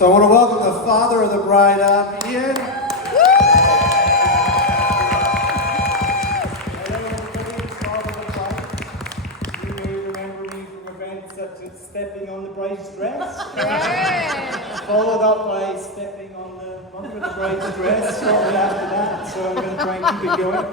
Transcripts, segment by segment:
So I want to welcome the father of the bride up, Ian. You may remember me from events such as stepping on the bride's dress, followed up by stepping on the mother of the bride's dress shortly after that, so I'm going to try and keep it going.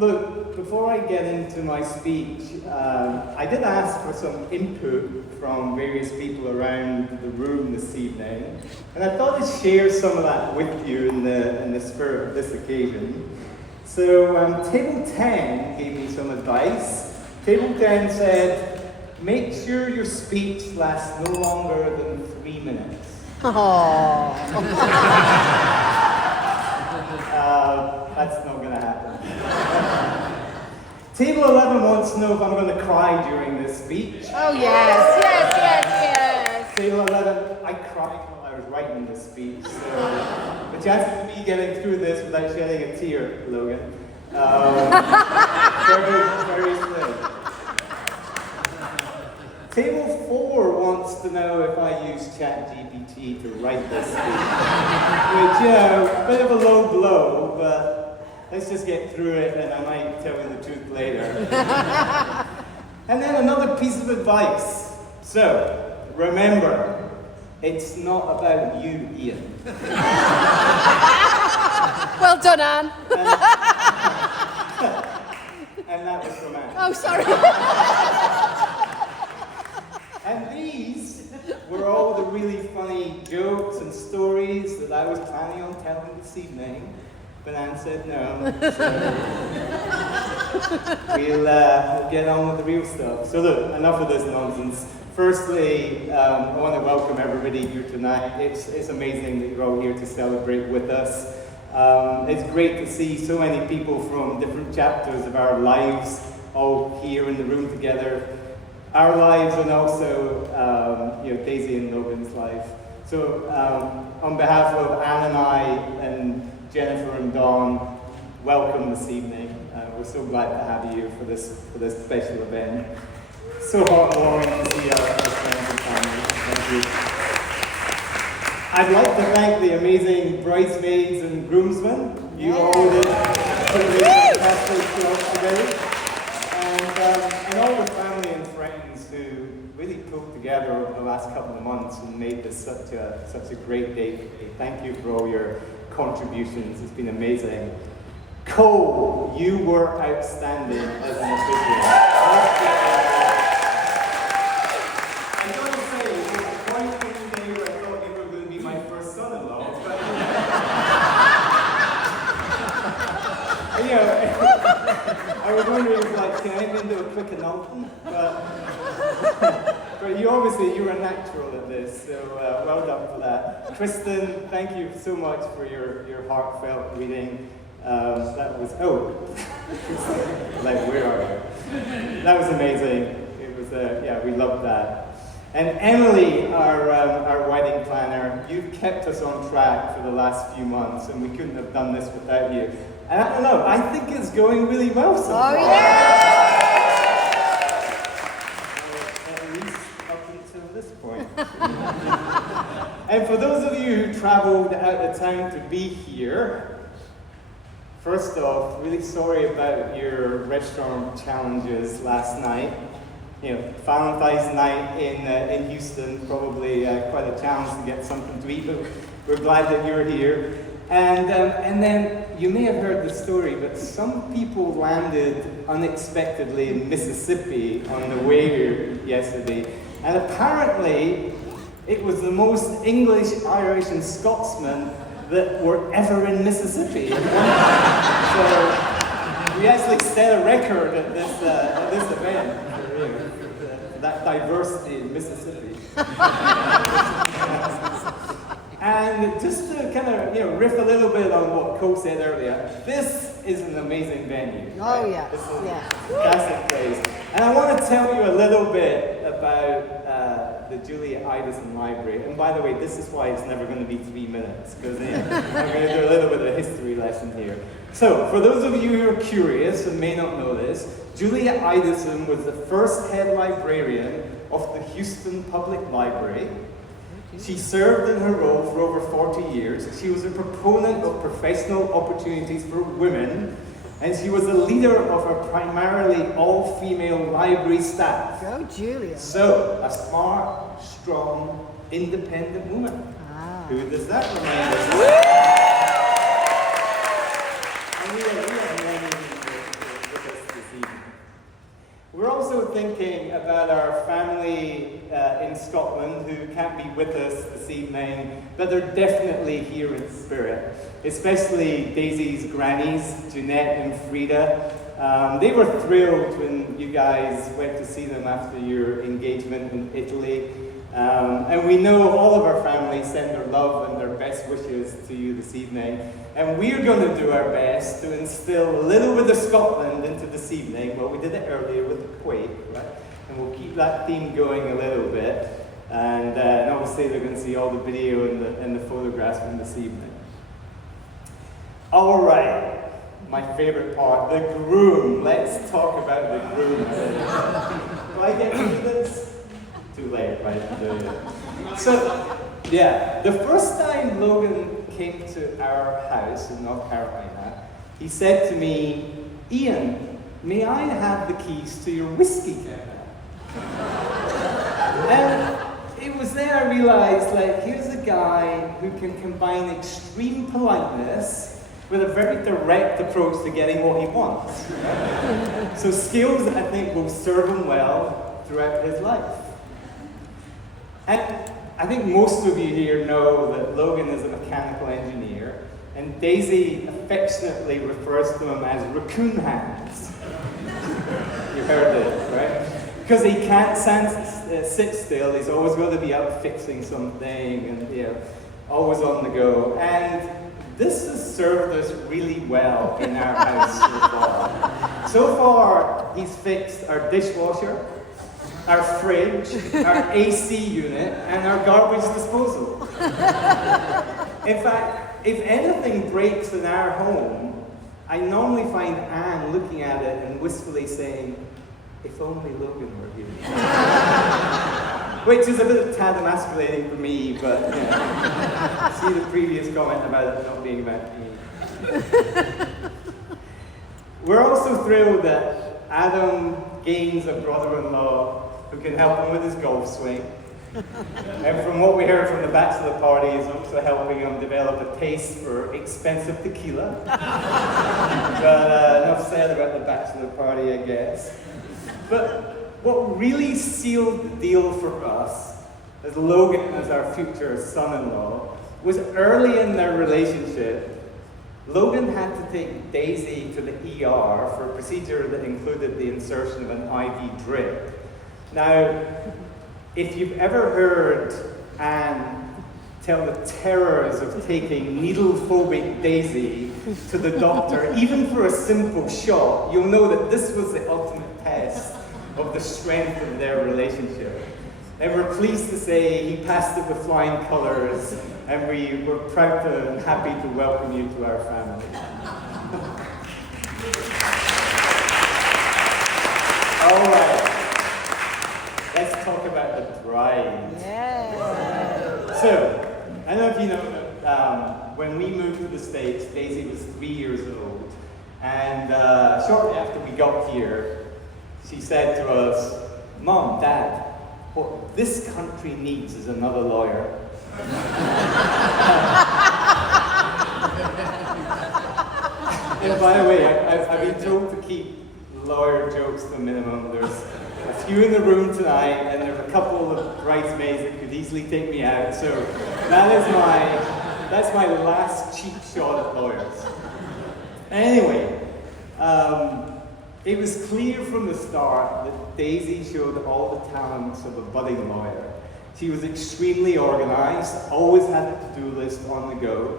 Look, before I get into my speech, I did ask for some input from various people around the room this evening, and I thought I'd share some of that with you in the spirit of this occasion. So Table 10 gave me some advice. Table 10 said, make sure your speech lasts no longer than 3 minutes. That's not going to happen. Table 11 wants to know if I'm going to cry during this speech. Oh, yes. Table 11, I cried while I was writing this speech, so the chances of me getting through this without shedding a tear, Logan, very slim. Table 4 wants to know if I use ChatGPT to write this speech, which, a bit of a low blow, but let's just get through it and I might tell you the truth later. And then another piece of advice. So, remember, it's not about you, Ian. Well done, Anne. And that was from Anne. Oh, sorry. And these were all the really funny jokes and stories that I was planning on telling this evening, but Anne said no. So we'll get on with the real stuff. So look, enough of this nonsense. Firstly, I want to welcome everybody here tonight. It's amazing that you're all here to celebrate with us. It's great to see so many people from different chapters of our lives all here in the room together. Our lives and also Daisy and Logan's life. So on behalf of Anne and I and Jennifer and Dawn, welcome this evening. We're so glad to have you here for this special event. So hot and warm to see our friends and family. Thank you. I'd like to thank the amazing bridesmaids and groomsmen. You all did a fantastic job today. And all the family and friends who really pulled together over the last couple of months and made this such a great day today. Thank you for all your contributions. It's been amazing. Cole, you were outstanding as an official. I'm going to say, it was quite a day where I thought you were going to be my first son-in-law. But, I was wondering, can I do a quick announcement? But you were a natural at this, so well done for that. Kristen, thank you so much for your heartfelt reading. That was, where are you? That was amazing. It was, we loved that. And Emily, our wedding planner, you've kept us on track for the last few months, and we couldn't have done this without you. And I don't know, I think it's going really well so far. Oh, yeah! At least up until this point. And for those of you who traveled out of town to be here, first off, really sorry about your restaurant challenges last night. Valentine's night in Houston, probably quite a challenge to get something to eat, but we're glad that you're here. And then you may have heard the story, but some people landed unexpectedly in Mississippi on the way here yesterday. And apparently, it was the most English, Irish, and Scotsmen that were ever in Mississippi. So we actually set a record at this event. That diversity in Mississippi. And just to kind of riff a little bit on what Cole said earlier, this is an amazing venue. Oh, right? yeah. This is fantastic place. And I want to tell you a little bit about the Julia Iddison Library. And by the way, this is why it's never going to be 3 minutes, because I'm going to do a little bit of a history lesson here. So, for those of you who are curious and may not know this, Julia Iddison was the first head librarian of the Houston Public Library. She served in her role for over 40 years. She was a proponent of professional opportunities for women, and she was a leader of a primarily all-female library staff. Go, Julia. So, a smart, strong, independent woman. Ah. Who does that remind us? And we have many people with us this evening. We're also thinking about our family in Scotland who can't be with us this evening, but they're definitely here in spirit, especially Daisy's grannies, Jeanette and Frida. They were thrilled when you guys went to see them after your engagement in Italy. And we know all of our families send their love and their best wishes to you this evening. And we're going to do our best to instill a little bit of Scotland into this evening. Well, we did it earlier with the quake, right? And we'll keep that theme going a little bit. And obviously they're going to see all the video and the photographs from this evening. All right, my favorite part, the groom. Let's talk about the groom. Do I get to do this? Too late, right? So, yeah, the first time Logan came to our house in North Carolina, he said to me, "Ian, may I have the keys to your whiskey cabinet?" And it was there I realized, like, here's a guy who can combine extreme politeness with a very direct approach to getting what he wants. Right? So skills that I think will serve him well throughout his life. And I think most of you here know that Logan is a mechanical engineer, and Daisy affectionately refers to him as raccoon hands. You heard it, right? Because he can't sit still, he's always got to be out fixing something, and always on the go. And this has served us really well in our house so far. So far, he's fixed our dishwasher, our fridge, our AC unit, and our garbage disposal. In fact, if anything breaks in our home, I normally find Anne looking at it and wistfully saying, "If only Logan were here." Which is a bit tad emasculating for me, but see the previous comment about it not being about me. We're also thrilled that Adam gains a brother-in-law who can help him with his golf swing. And from what we heard from the bachelor party, he's also helping him develop a taste for expensive tequila. But enough said about the bachelor party, I guess. But what really sealed the deal for us, as Logan as our future son-in-law, was early in their relationship, Logan had to take Daisy to the ER for a procedure that included the insertion of an IV drip. Now, if you've ever heard Anne tell the terrors of taking needle-phobic Daisy to the doctor, even for a simple shot, you'll know that this was the ultimate test of the strength of their relationship. And we're pleased to say he passed it with flying colors, and we were proud and happy to welcome you to our family. All right. Let's talk about the bride. Yeah. So, I don't know if you know that when we moved to the States, Daisy was 3 years old. And shortly after we got here, she said to us, "Mom, Dad, what this country needs is another lawyer." And by the way, I've been told to keep lawyer jokes to a minimum. There's a few in the room tonight, and there's a couple of bridesmaids that could easily take me out. So that's my last cheap shot at lawyers. Anyway, it was clear from the start that Daisy showed all the talents of a budding lawyer. She was extremely organized, always had a to-do list on the go,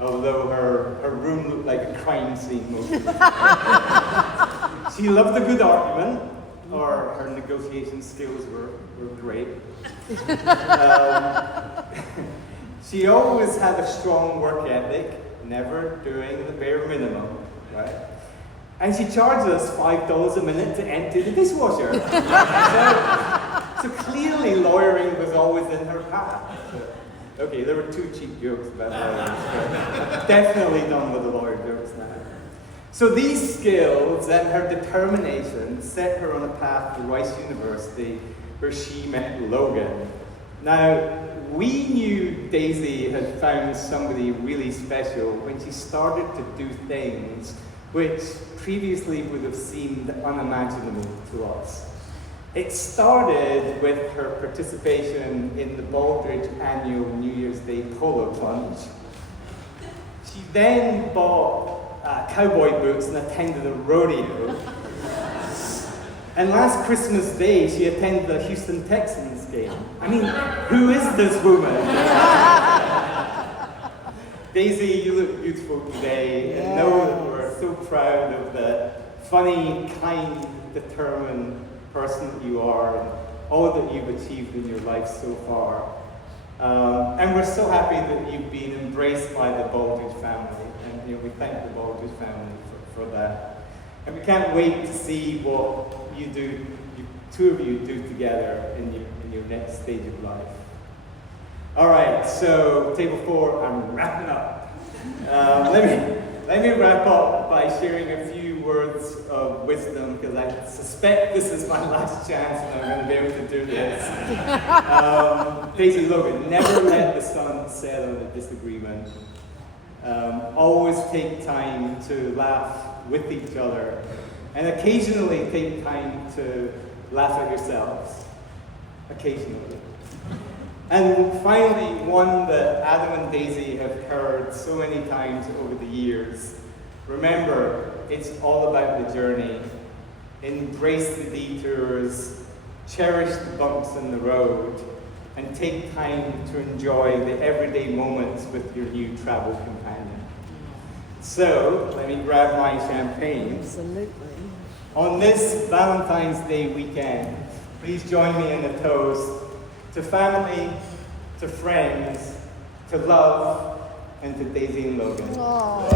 although her room looked like a crime scene most of the time. She loved a good argument, or her negotiation skills were great. She always had a strong work ethic, never doing the bare minimum, right? And she charged us $5 a minute to empty the dishwasher. So clearly lawyering was always in her path. Okay, there were 2 cheap jokes about lawyers, but definitely done with the lawyer jokes now. So these skills and her determination set her on a path to Rice University, where she met Logan. Now, we knew Daisy had found somebody really special when she started to do things which previously would have seemed unimaginable to us. It started with her participation in the Baldridge annual New Year's Day polo plunge. She then bought cowboy boots and attended a rodeo. And last Christmas Day, she attended a Houston Texans game. I mean, who is this woman? Daisy, you look beautiful today, and know that we're so proud of the funny, kind, determined person that you are, and all that you've achieved in your life so far. And we're so happy that you've been embraced by the Baldridge family, and we thank the Baldridge family for that. And we can't wait to see what you do, 2 of you do together in your next stage of life. All right, so table 4, I'm wrapping up. Let me wrap up by sharing a few words of wisdom, because I suspect this is my last chance and I'm going to be able to do this. Daisy Logan, never let the sun set on a disagreement. Always take time to laugh with each other, and occasionally take time to laugh at yourselves. Occasionally. And finally, one that Adam and Daisy have heard so many times over the years. Remember, it's all about the journey. Embrace the detours, cherish the bumps in the road, and take time to enjoy the everyday moments with your new travel companion. So, let me grab my champagne. Absolutely. On this Valentine's Day weekend, please join me in a toast to family, to friends, to love, and to Daisy and Logan. Oh.